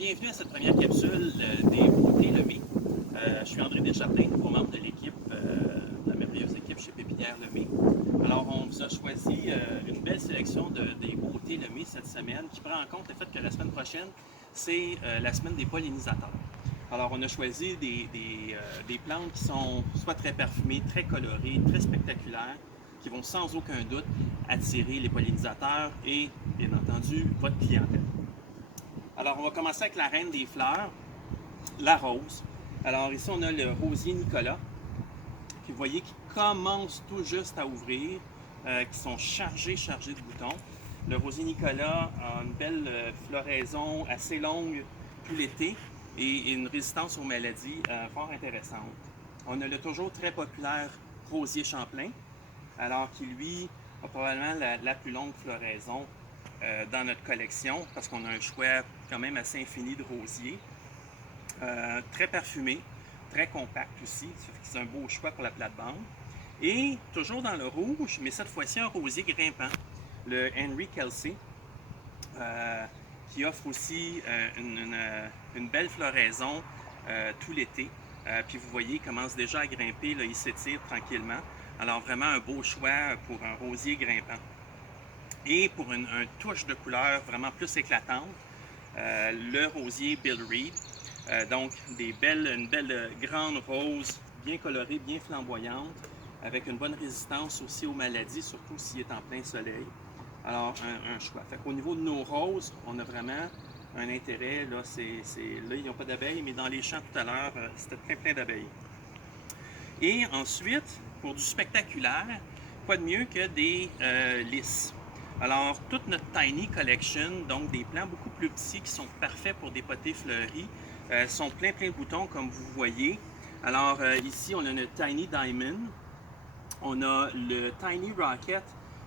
bienvenue à cette première capsule des beautés Lemay. Je suis André Desjardins, nouveau membre de l'équipe, de la merveilleuse équipe chez Pépinière Lemay. Alors, on vous a choisi une belle sélection des beautés Lemay cette semaine qui prend en compte le fait que la semaine prochaine, c'est la semaine des pollinisateurs. Alors, on a choisi des plantes qui sont soit très parfumées, très colorées, très spectaculaires, qui vont sans aucun doute attirer les pollinisateurs et, bien entendu, votre clientèle. Alors, on va commencer avec la reine des fleurs, la rose. Alors, ici, on a le rosier Nicolas, que vous voyez qui commence tout juste à ouvrir, qui sont chargés de boutons. Le rosier Nicolas a une belle floraison assez longue tout l'été et une résistance aux maladies fort intéressante. On a le toujours très populaire rosier Champlain, alors qui, lui, a probablement la plus longue floraison dans notre collection parce qu'on a un choix quand même assez infini de rosiers. Très parfumé, très compact aussi, c'est un beau choix pour la plate-bande. Et toujours dans le rouge, mais cette fois-ci un rosier grimpant, le Henry Kelsey, qui offre aussi une belle floraison tout l'été. Puis vous voyez, il commence déjà à grimper, là, il s'étire tranquillement. Alors vraiment un beau choix pour un rosier grimpant. Et pour une touche de couleur vraiment plus éclatante, le rosier Bill Reed. Donc une belle grande rose, bien colorée, bien flamboyante, avec une bonne résistance aussi aux maladies, surtout s'il est en plein soleil. Alors un choix. Fait qu'au niveau de nos roses, on a vraiment un intérêt. Là, là ils n'ont pas d'abeilles, mais dans les champs tout à l'heure, c'était plein d'abeilles. Et ensuite, pour du spectaculaire, quoi de mieux que des lys. Alors, toute notre Tiny Collection, donc des plants beaucoup plus petits qui sont parfaits pour des potées fleuries, sont plein de boutons comme vous voyez. Alors, ici, on a le Tiny Diamond, on a le Tiny Rocket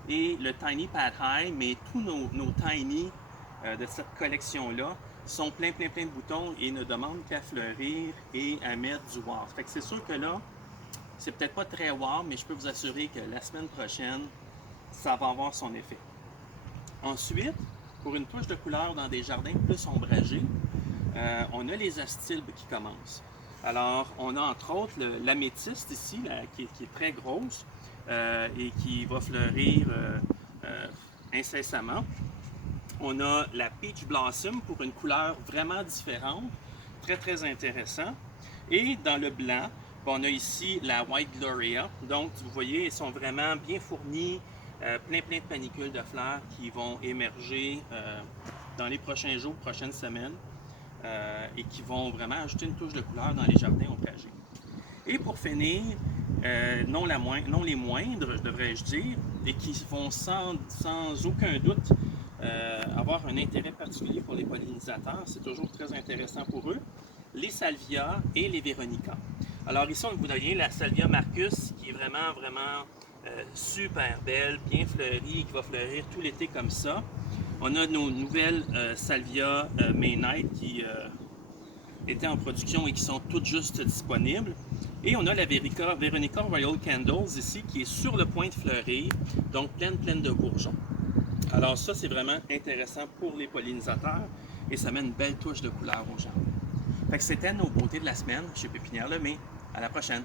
et le Tiny Pad High, mais tous nos Tiny de cette collection-là sont plein de boutons et ne demandent qu'à fleurir et à mettre du wow. Fait que c'est sûr que là, c'est peut-être pas très wow, mais je peux vous assurer que la semaine prochaine, ça va avoir son effet. Ensuite, pour une touche de couleur dans des jardins plus ombragés, on a les astilbes qui commencent. Alors, on a entre autres l'améthyste ici, qui est très grosse et qui va fleurir incessamment. On a la Peach Blossom pour une couleur vraiment différente, très intéressant. Et dans le blanc, on a ici la White Gloria. Donc, vous voyez, elles sont vraiment bien fournies, plein de panicules de fleurs qui vont émerger dans les prochains jours, prochaines semaines, et qui vont vraiment ajouter une touche de couleur dans les jardins ombragés. Et pour finir, non les moindres, devrais-je dire, et qui vont sans aucun doute avoir un intérêt particulier pour les pollinisateurs, c'est toujours très intéressant pour eux, les salvias et les véronicas. Alors ici, on vous donne la salvia Marcus, qui est vraiment super belle, bien fleurie, qui va fleurir tout l'été comme ça. On a nos nouvelles salvia Maynite qui étaient en production et qui sont toutes juste disponibles. Et on a la Veronica Royal Candles ici, qui est sur le point de fleurir, donc pleine de bourgeons. Alors ça, c'est vraiment intéressant pour les pollinisateurs et ça met une belle touche de couleur au jardin. Fait que c'était nos beautés de la semaine chez Pépinière Lemay. À la prochaine!